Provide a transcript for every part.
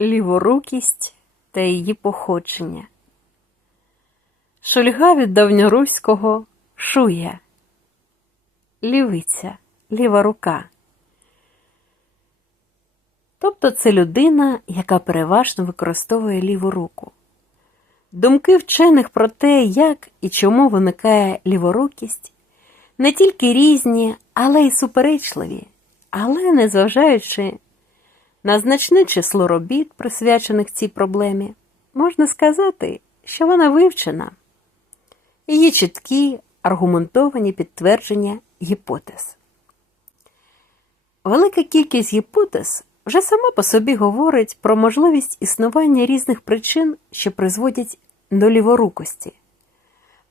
ліворукість та її походження. Шульга від давньоруського шуя, лівиця, ліва рука. Тобто це людина, яка переважно використовує ліву руку. Думки вчених про те, як і чому виникає ліворукість, не тільки різні, але й суперечливі, але незважаючи на значне число робіт, присвячених цій проблемі, можна сказати, що вона вивчена. Її чіткі, аргументовані підтвердження гіпотез. Велика кількість гіпотез вже сама по собі говорить про можливість існування різних причин, що призводять до ліворукості.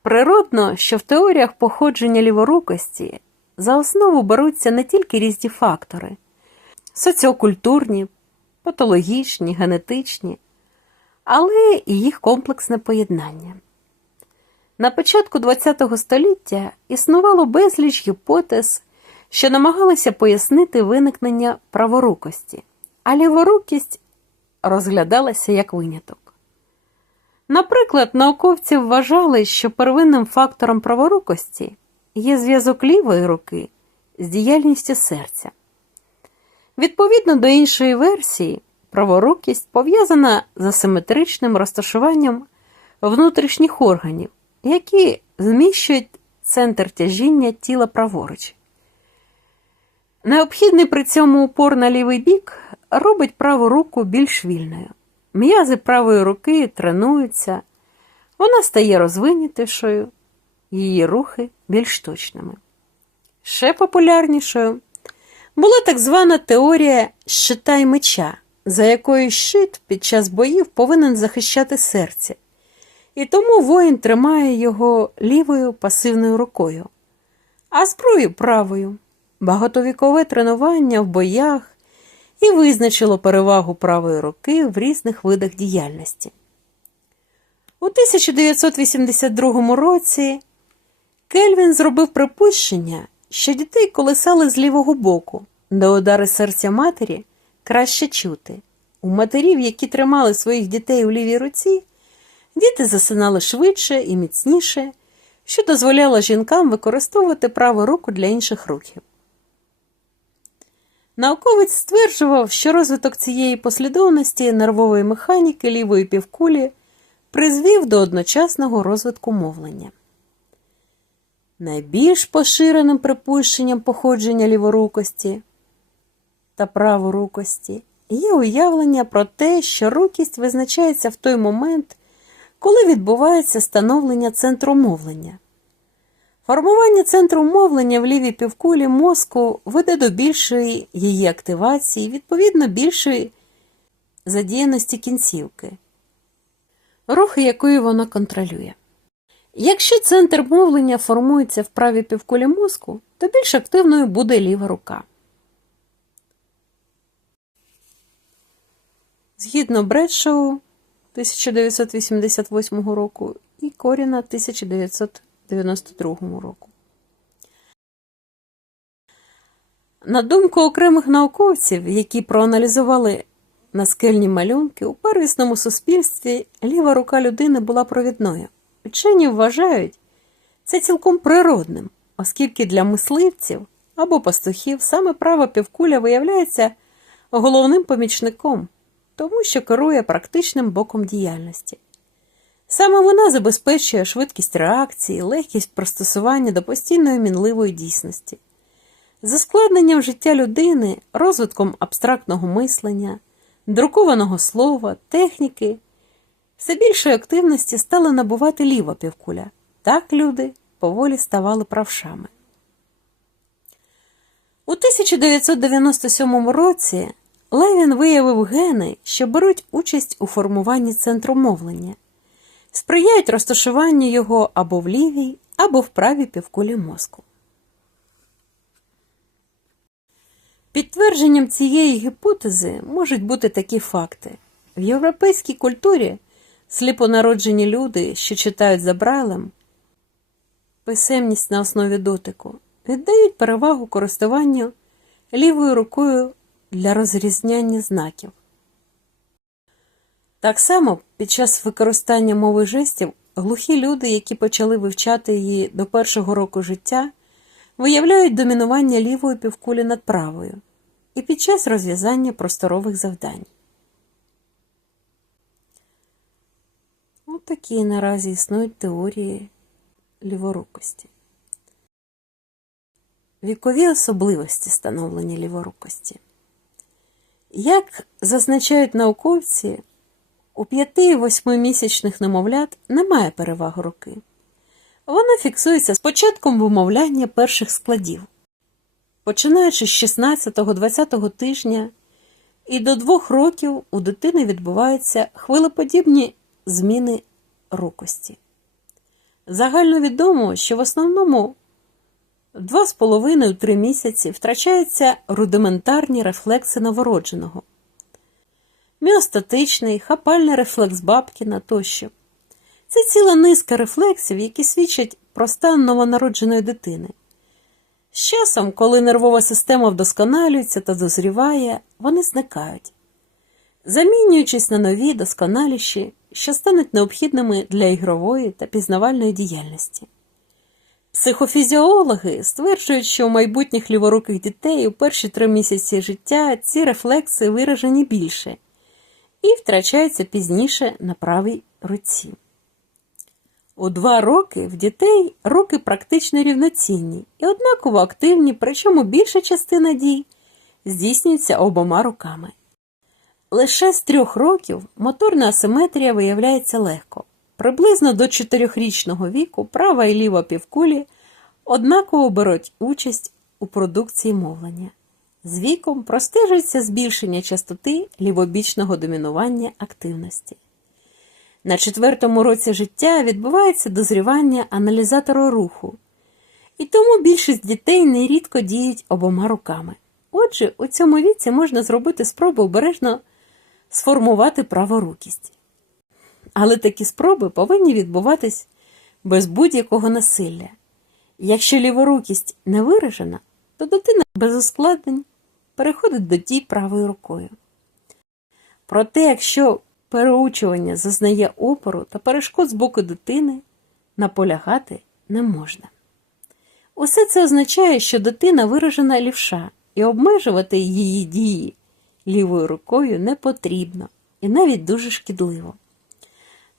Природно, що в теоріях походження ліворукості за основу беруться не тільки різні фактори соціокультурні, патологічні, генетичні, але і їх комплексне поєднання. На початку ХХ століття існувало безліч гіпотез, що намагалися пояснити виникнення праворукості, а ліворукість розглядалася як виняток. Наприклад, науковці вважали, що первинним фактором праворукості є зв'язок лівої руки з діяльністю серця. Відповідно до іншої версії, праворукість пов'язана з асиметричним розташуванням внутрішніх органів, які зміщують центр тяжіння тіла праворуч. Необхідний при цьому упор на лівий бік робить праву руку більш вільною. М'язи правої руки тренуються, вона стає розвинятішою, її рухи більш точними. Ще популярнішою була так звана теорія щита й меча, за якою щит під час боїв повинен захищати серце, і тому воїн тримає його лівою пасивною рукою, а зброю правою. Багатовікове тренування в боях і визначило перевагу правої руки в різних видах діяльності. У 1982 році Кельвін зробив припущення, що дітей колесали з лівого боку, де удари серця матері краще чути. У матерів, які тримали своїх дітей у лівій руці, діти засинали швидше і міцніше, що дозволяло жінкам використовувати праву руку для інших рухів. Науковець стверджував, що розвиток цієї послідовності нервової механіки лівої півкулі призвів до одночасного розвитку мовлення. Найбільш поширеним припущенням походження ліворукості та праворукості є уявлення про те, що рукість визначається в той момент, коли відбувається становлення центру мовлення. Формування центру мовлення в лівій півкулі мозку веде до більшої її активації, відповідно більшої задіяності кінцівки, рухи якої вона контролює. Якщо центр мовлення формується в правій півкулі мозку, то більш активною буде ліва рука. Згідно Бредшоу 1988 року і Коріна 1900 92 року. На думку окремих науковців, які проаналізували наскельні малюнки, у первісному суспільстві ліва рука людини була провідною. Вчені вважають це цілком природним, оскільки для мисливців або пастухів саме права півкуля виявляється головним помічником, тому що керує практичним боком діяльності. Саме вона забезпечує швидкість реакції, легкість пристосування до постійної мінливої дійсності. За складненням життя людини, розвитком абстрактного мислення, друкованого слова, техніки, все більшої активності стала набувати ліва півкуля. Так люди поволі ставали правшами. У 1997 році Левін виявив гени, що беруть участь у формуванні центру мовлення сприяють розташуванню його або в лівій, або в правій півкулі мозку. Підтвердженням цієї гіпотези можуть бути такі факти. В європейській культурі сліпонароджені люди, що читають за брайлем, писемність на основі дотику, віддають перевагу користуванню лівою рукою для розрізняння знаків. Так само під час використання мови жестів глухі люди, які почали вивчати її до першого року життя, виявляють домінування лівої півкулі над правою і під час розв'язання просторових завдань. Такі наразі існують теорії ліворукості. Вікові особливості становлення ліворукості. Як зазначають науковці, у 5-8-місячних немовлят немає переваги руки. Вона фіксується з початком вимовляння перших складів, починаючи з 16-20 тижня і до двох років у дитини відбуваються хвилеподібні зміни рукості. Загально відомо, що в основному 2,5-3 місяці втрачаються рудиментарні рефлекси новородженого, міостатичний, хапальний рефлекс Бабкіна тощо. Це ціла низка рефлексів, які свідчать про стан новонародженої дитини. З часом, коли нервова система вдосконалюється та дозріває, вони зникають, замінюючись на нові досконаліші, що стануть необхідними для ігрової та пізнавальної діяльності. Психофізіологи стверджують, що у майбутніх ліворуких дітей у перші три місяці життя ці рефлекси виражені більше і втрачаються пізніше на правій руці. У два роки в дітей руки практично рівноцінні і однаково активні, причому більша частина дій здійснюється обома руками. Лише з трьох років моторна асиметрія виявляється легко. Приблизно до чотирьохрічного віку права і ліва півкулі однаково беруть участь у продукції мовлення. З віком простежується збільшення частоти лівобічного домінування активності. На четвертому році життя відбувається дозрівання аналізатора руху, і тому більшість дітей нерідко діють обома руками. Отже, у цьому віці можна зробити спробу обережно сформувати праворукість. Але такі спроби повинні відбуватись без будь-якого насилля. Якщо ліворукість не виражена, то дитина без ускладнень переходить до дій правою рукою. Проте, якщо переучування зазнає опору та перешкод з боку дитини, наполягати не можна. Усе це означає, що дитина виражена лівша, і обмежувати її дії лівою рукою не потрібно і навіть дуже шкідливо.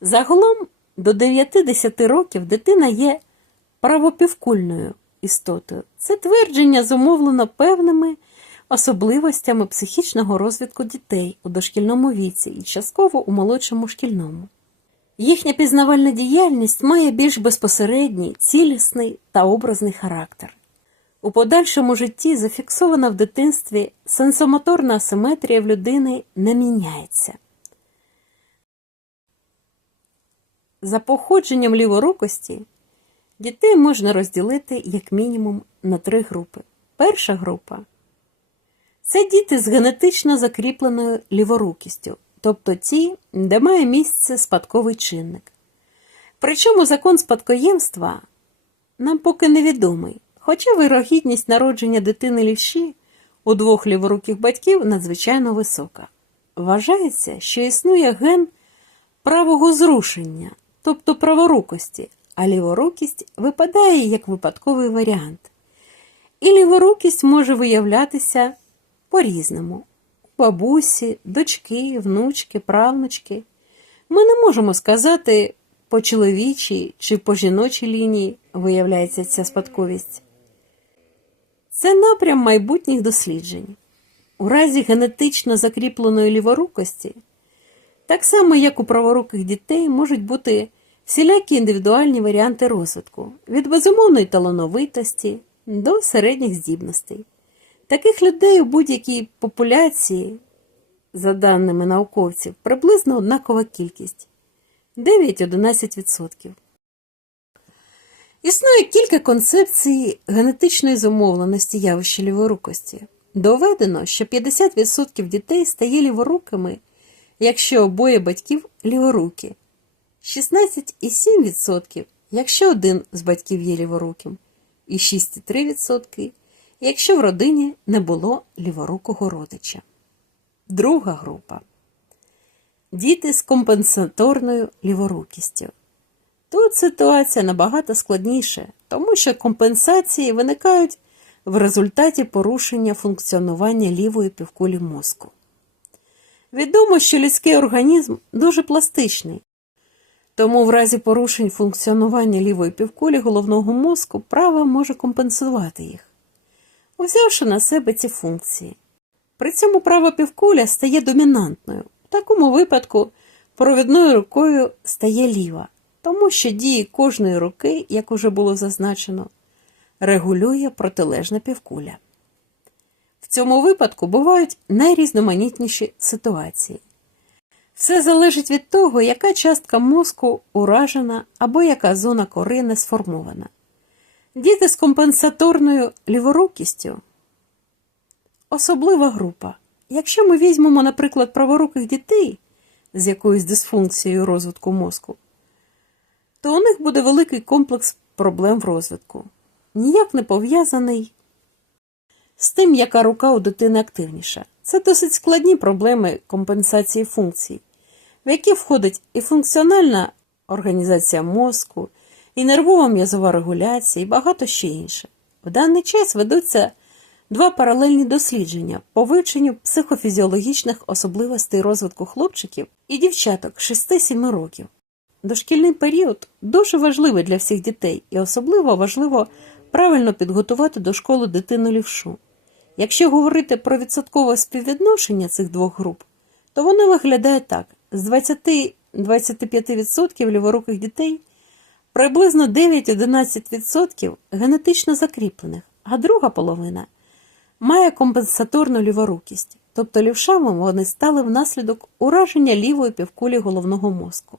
Загалом до 9-10 років дитина є правопівкульною істотою. Це твердження зумовлено певними особливостями психічного розвитку дітей у дошкільному віці і частково у молодшому шкільному. Їхня пізнавальна діяльність має більш безпосередній, цілісний та образний характер. У подальшому житті зафіксована в дитинстві сенсомоторна асиметрія в людини не міняється. За походженням ліворукості дітей можна розділити як мінімум на три групи. Перша група це діти з генетично закріпленою ліворукістю, тобто ті, де має місце спадковий чинник. Причому закон спадкоємства нам поки невідомий, хоча вирогідність народження дитини лівші у двох ліворуких батьків надзвичайно висока. Вважається, що існує ген правого зрушення, тобто праворукості, а ліворукість випадає як випадковий варіант. І ліворукість може виявлятися по-різному. У бабусі, дочки, внучки, правнучки. Ми не можемо сказати, по чоловічій чи по жіночій лінії виявляється ця спадковість. Це напрям майбутніх досліджень. У разі генетично закріпленої ліворукості, так само як у праворуких дітей, можуть бути всілякі індивідуальні варіанти розвитку від безумовної талановитості до середніх здібностей. Таких людей у будь-якій популяції, за даними науковців, приблизно однакова кількість 9-11%. Існує кілька концепцій генетичної зумовленості явища ліворукості. Доведено, що 50% дітей стає ліворукими, якщо обоє батьків ліворукі, 16,7%, якщо один з батьків є ліворуким, і 6,3%, якщо в родині не було ліворукого родича. Друга група Діти з компенсаторною ліворукістю. Тут ситуація набагато складніша, тому що компенсації виникають в результаті порушення функціонування лівої півкулі мозку. Відомо, що людський організм дуже пластичний, тому в разі порушень функціонування лівої півкулі головного мозку права може компенсувати їх, узявши на себе ці функції. При цьому права півкуля стає домінантною. В такому випадку провідною рукою стає ліва, тому що дії кожної руки, як уже було зазначено, регулює протилежна півкуля. В цьому випадку бувають найрізноманітніші ситуації. Все залежить від того, яка частка мозку уражена або яка зона кори не сформована. Діти з компенсаторною ліворукістю особлива група. Якщо ми візьмемо, наприклад, праворуких дітей з якоюсь дисфункцією розвитку мозку, то у них буде великий комплекс проблем в розвитку, ніяк не пов'язаний з тим, яка рука у дитини активніша. Це досить складні проблеми компенсації функцій, в які входить і функціональна організація мозку, і нервова м'язова регуляція, і багато ще інше. В даний час ведуться два паралельні дослідження по вивченню психофізіологічних особливостей розвитку хлопчиків і дівчаток 6-7 років. Дошкільний період дуже важливий для всіх дітей і особливо важливо правильно підготувати до школи дитину лівшу. Якщо говорити про відсоткове співвідношення цих двох груп, то воно виглядає так: з 20-25% ліворуких дітей приблизно 9-11% генетично закріплених, а друга половина має компенсаторну ліворукість, тобто лівшами вони стали внаслідок ураження лівої півкулі головного мозку.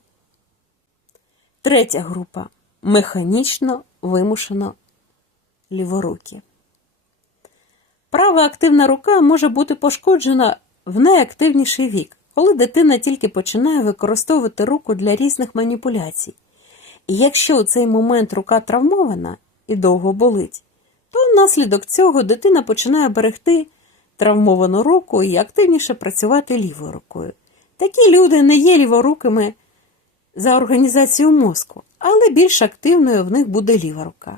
Третя група механічно вимушено ліворукі. Права активна рука може бути пошкоджена в найактивніший вік, коли дитина тільки починає використовувати руку для різних маніпуляцій. І якщо у цей момент рука травмована і довго болить, то внаслідок цього дитина починає берегти травмовану руку і активніше працювати лівою рукою. Такі люди не є ліворукими за організацією мозку, але більш активною в них буде ліва рука,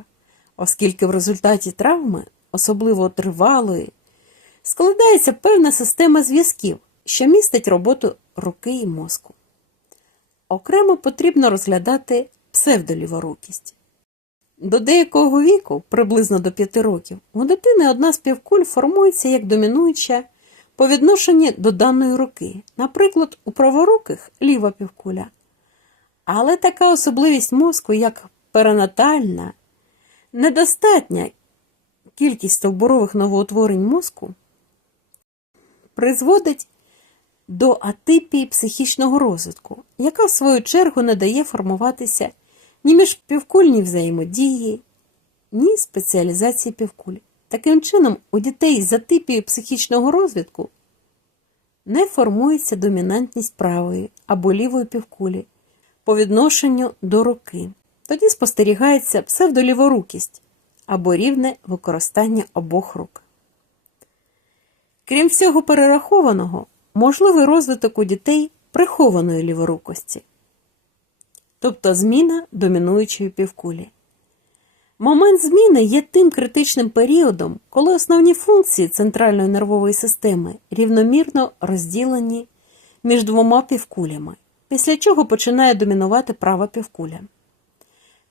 оскільки в результаті травми, особливо тривалої, складається певна система зв'язків, що містить роботу руки і мозку. Окремо потрібно розглядати псевдоліворукість. До деякого віку, приблизно до 5 років, у дитини одна з півкуль формується як домінуюча по відношенню до даної руки, наприклад, у праворуких ліва півкуля. Але така особливість мозку, як перинатальна, недостатня кількість стовбурових новоутворень мозку, призводить до атипії психічного розвитку, яка в свою чергу не дає формуватися ні міжпівкульні взаємодії, ні спеціалізації півкуль. Таким чином, у дітей з атипією психічного розвитку не формується домінантність правої або лівої півкулі по відношенню до руки. Тоді спостерігається псевдоліворукість або рівне використання обох рук. Крім всього перерахованого, можливий розвиток у дітей прихованої ліворукості тобто зміна домінуючої півкулі. Момент зміни є тим критичним періодом, коли основні функції центральної нервової системи рівномірно розділені між двома півкулями, після чого починає домінувати права півкуля.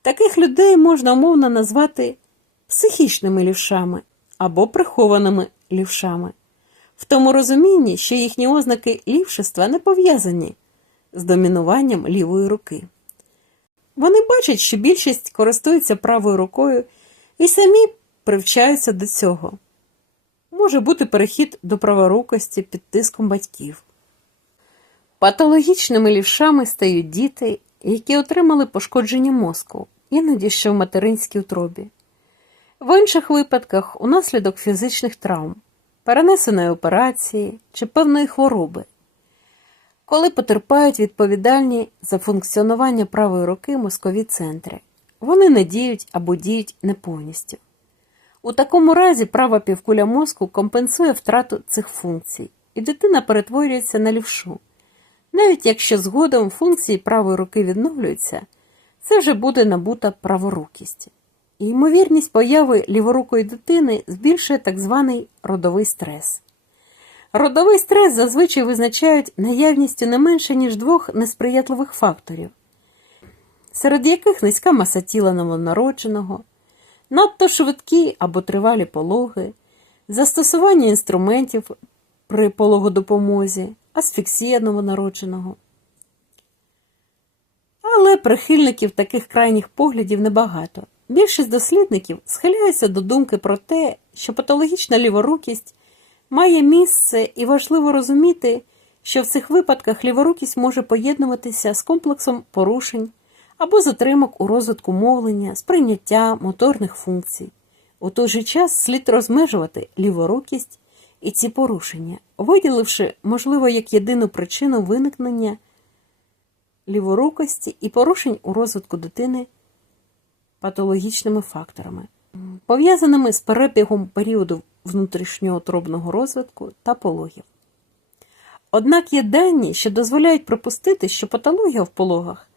Таких людей можна умовно назвати психічними лівшами або прихованими лівшами, в тому розумінні, що їхні ознаки лівшества не пов'язані з домінуванням лівої руки. Вони бачать, що більшість користується правою рукою і самі привчаються до цього. Може бути перехід до праворукості під тиском батьків. Патологічними лівшами стають діти, які отримали пошкодження мозку, іноді ще в материнській утробі. В інших випадках унаслідок фізичних травм, перенесеної операції чи певної хвороби коли потерпають відповідальні за функціонування правої руки мозкові центри. Вони не діють або діють не повністю. У такому разі права півкуля мозку компенсує втрату цих функцій, і дитина перетворюється на лівшу, Навіть якщо згодом функції правої руки відновлюються, це вже буде набута праворукість. І ймовірність появи ліворукої дитини збільшує так званий родовий стрес. Родовий стрес зазвичай визначають наявністю не менше, ніж двох несприятливих факторів, серед яких низька маса тіла новонародженого, надто швидкі або тривалі пологи, застосування інструментів при пологодопомозі, асфіксія новонародженого. Але прихильників таких крайніх поглядів небагато. Більшість дослідників схиляються до думки про те, що патологічна ліворукість має місце і важливо розуміти, що в цих випадках ліворукість може поєднуватися з комплексом порушень або затримок у розвитку мовлення, сприйняття моторних функцій. У той же час слід розмежувати ліворукість і ці порушення, виділивши, можливо, як єдину причину виникнення ліворукості і порушень у розвитку дитини патологічними факторами, пов'язаними з перебігом періоду внутрішньоутробного розвитку та пологів. Однак є дані, що дозволяють припустити, що патологія в пологах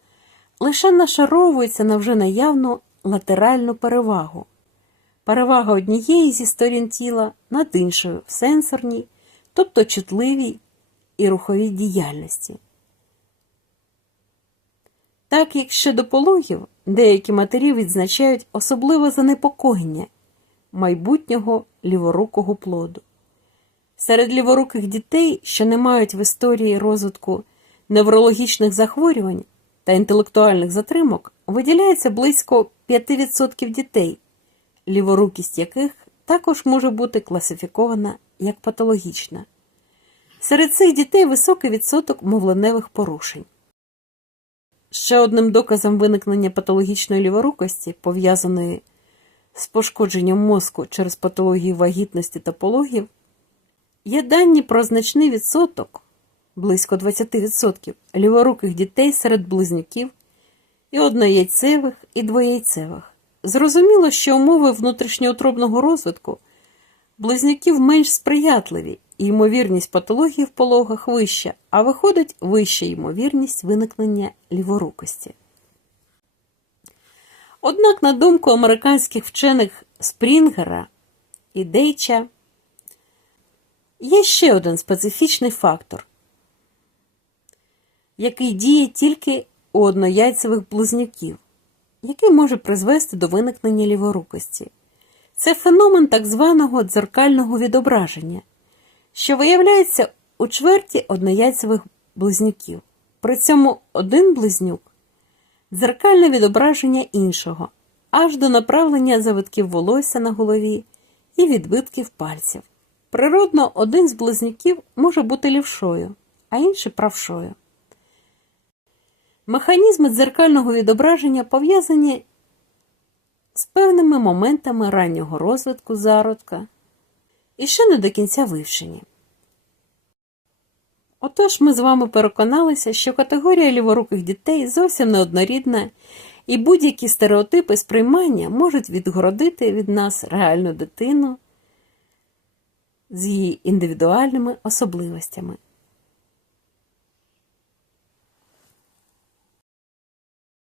лише нашаровується на вже наявну латеральну перевагу. Перевага однієї зі сторін тіла над іншою в сенсорній, тобто чутливій і руховій діяльності. Так як щодо пологів, деякі матері відзначають особливе занепокоєння майбутнього ліворукого плоду. Серед ліворуких дітей, що не мають в історії розвитку неврологічних захворювань та інтелектуальних затримок, виділяється близько 5% дітей, ліворукість яких також може бути класифікована як патологічна. Серед цих дітей високий відсоток мовленевих порушень. Ще одним доказом виникнення патологічної ліворукості, пов'язаної з пошкодженням мозку через патологію вагітності та пологів, є дані про значний відсоток близько 20% ліворуких дітей серед близнюків і однояйцевих, і двояйцевих. Зрозуміло, що умови внутрішньоутробного розвитку близнюків менш сприятливі, і ймовірність патології в пологах вища, а виходить вища ймовірність виникнення ліворукості. Однак, на думку американських вчених Спрінгера і Дейча, є ще один специфічний фактор, який діє тільки у однояйцевих близнюків, який може призвести до виникнення ліворукості. Це феномен так званого дзеркального відображення, що виявляється у чверті однояйцевих близнюків. При цьому один близнюк дзеркальне відображення іншого, аж до направлення завитків волосся на голові і відбитків пальців. Природно, один з близнюків може бути лівшою, а інший правшою. Механізми дзеркального відображення пов'язані з певними моментами раннього розвитку зародка і ще не до кінця вивчені. Отож ми з вами переконалися, що категорія ліворуких дітей зовсім неоднорідна, і будь-які стереотипи сприймання можуть відгородити від нас реальну дитину з її індивідуальними особливостями.